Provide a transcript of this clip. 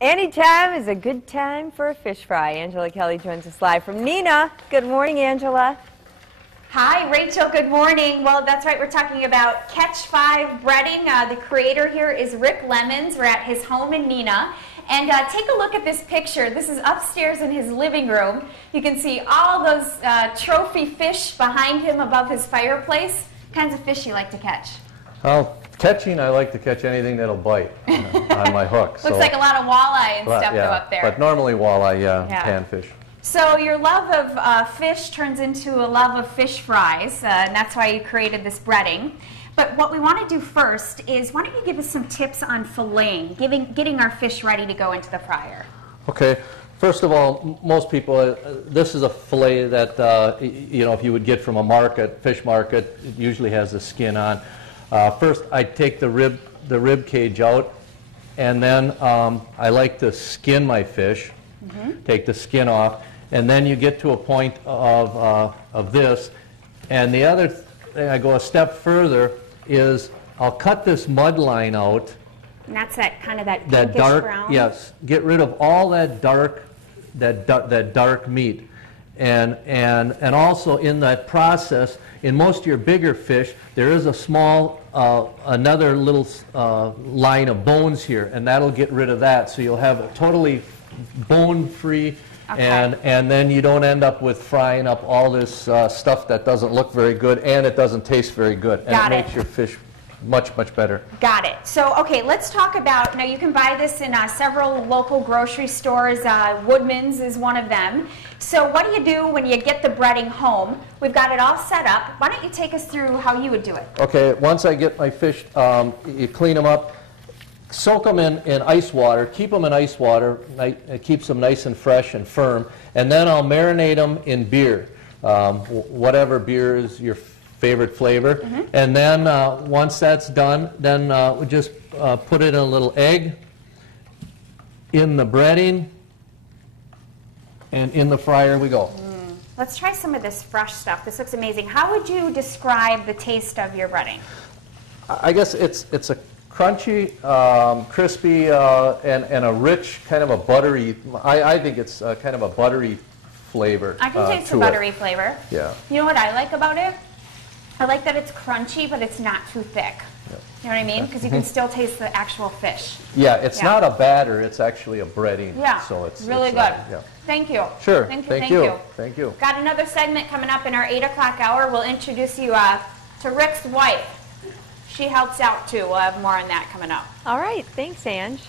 Anytime is a good time for a fish fry. Angela Kelly joins us live from Neenah. Good morning, Angela. Hi, Rachel. Good morning. Well, that's right. We're talking about Catch 5 breading. The creator here is Rick Lemons. We're at his home in Neenah. And take a look at this picture. This is upstairs in his living room. You can see all those trophy fish behind him above his fireplace. What kinds of fish you like to catch? Well, catching, I like to catch anything that'll bite on my hook. Looks like a lot of walleye and stuff though up there. But normally walleye, panfish. So your love of fish turns into a love of fish fries, and that's why you created this breading. But what we want to do first is, why don't you give us some tips on filleting, getting our fish ready to go into the fryer? Okay. First of all, most people, this is a fillet that, if you would get from a market, fish market, it usually has the skin on. First, I take the rib cage out, and then I like to skin my fish, take the skin off, and then you get to a point of this. And the other thing, I go a step further, is I'll cut this mud line out. And that's that kind of that dark brown? Yes. Get rid of all that dark meat. And also in that process, in most of your bigger fish, there is a small, another little line of bones here, and that'll get rid of that. So you'll have a totally bone-free, and then you don't end up with frying up all this stuff that doesn't look very good, and it doesn't taste very good. And it makes your fish much, much better. Got it. So, okay, let's talk about, now you can buy this in several local grocery stores. Woodman's is one of them. So what do you do when you get the breading home? We've got it all set up. Why don't you take us through how you would do it? Okay, once I get my fish, you clean them up, soak them in ice water, keep them in ice water, it keeps them nice and fresh and firm, and then I'll marinate them in beer, whatever beer is your favorite flavor. And then once that's done, then we just put it in a little egg, in the breading, and in the fryer we go. Let's try some of this fresh stuff. This looks amazing. How would you describe the taste of your breading? I guess it's a crunchy, crispy, and a rich, kind of a buttery, I think it's kind of a buttery flavor. I can taste the buttery flavor. Yeah. You know what I like about it? I like that it's crunchy, but it's not too thick. Yeah. You know what I mean? Because you can still taste the actual fish. Yeah, it's not a batter, it's actually a breading. Yeah, so it's really good. Thank you. Sure. Thank you. Thank you. Got another segment coming up in our 8 o'clock hour. We'll introduce you to Rick's wife. She helps out too. We'll have more on that coming up. All right. Thanks, Ange.